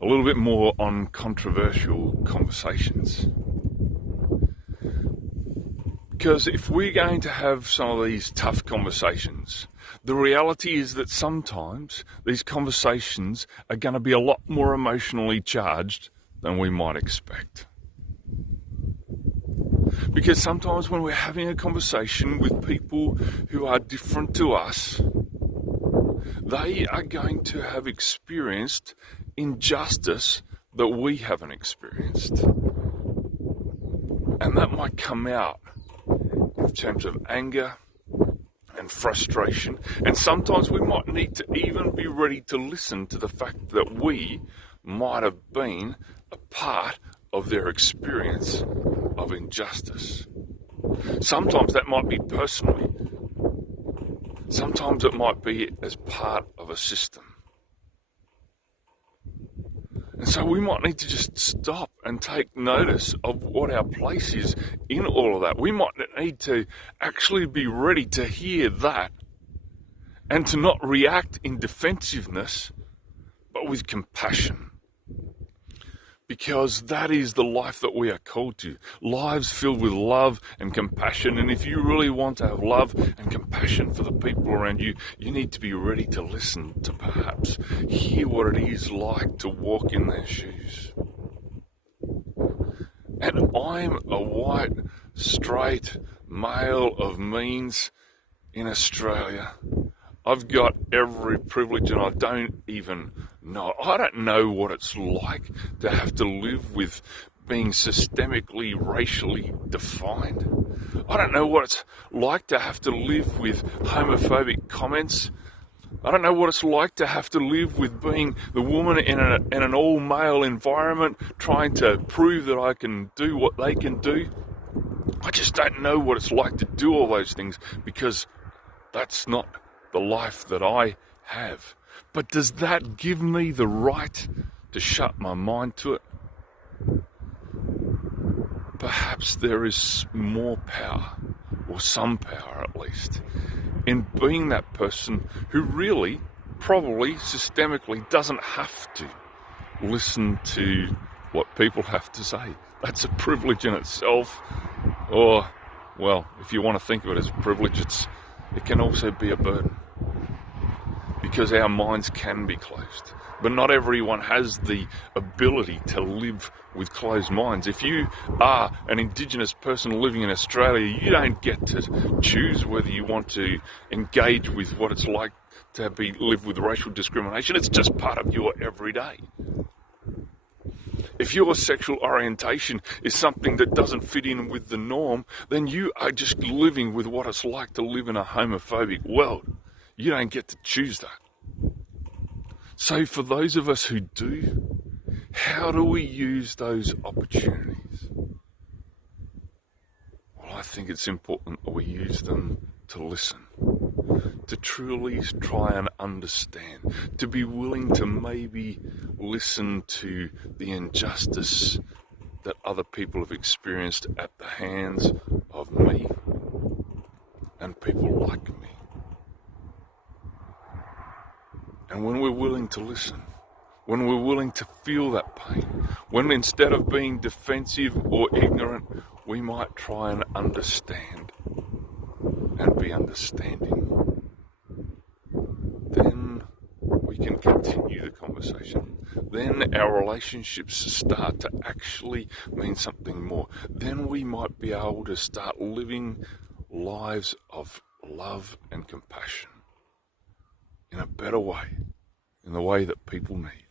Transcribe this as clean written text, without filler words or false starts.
a little bit more on controversial conversations. Because if we're going to have some of these tough conversations, the reality is that sometimes these conversations are going to be a lot more emotionally charged than we might expect. Because sometimes when we're having a conversation with people who are different to us, they are going to have experienced injustice that we haven't experienced. And that might come out in terms of anger and frustration. And sometimes we might need to even be ready to listen to the fact that we might have been a part of their experience of injustice. Sometimes that might be personally. Sometimes it might be as part of a system. And so we might need to just stop and take notice of what our place is in all of that. We might need to actually be ready to hear that and to not react in defensiveness, but with compassion. Because that is the life that we are called to. Lives filled with love and compassion. And if you really want to have love and compassion for the people around you, you need to be ready to listen, to perhaps hear what it is like to walk in their shoes. And I'm a white, straight male of means in Australia. I've got every privilege and I don't even know. I don't know what it's like to have to live with being systemically, racially defined. I don't know what it's like to have to live with homophobic comments. I don't know what it's like to have to live with being the woman in an all-male environment, trying to prove that I can do what they can do. I just don't know what it's like to do all those things because that's not the life that I have. But does that give me the right to shut my mind to it? Perhaps there is more power, or some power at least, in being that person who really, probably, systemically doesn't have to listen to what people have to say. That's a privilege in itself, or, well, if you want to think of it as a privilege, it can also be a burden. Because our minds can be closed. But not everyone has the ability to live with closed minds. If you are an Indigenous person living in Australia, you don't get to choose whether you want to engage with what it's like to live with racial discrimination. It's just part of your everyday. If your sexual orientation is something that doesn't fit in with the norm, then you are just living with what it's like to live in a homophobic world. You don't get to choose that. So for those of us who do, how do we use those opportunities? Well, I think it's important that we use them to listen, to truly try and understand, to be willing to maybe listen to the injustice that other people have experienced at the hands of me and people like me. And when we're willing to listen, when we're willing to feel that pain, when instead of being defensive or ignorant, we might try and understand and be understanding, then we can continue the conversation. Then our relationships start to actually mean something more. Then we might be able to start living lives of love and compassion in a better way, in the way that people need.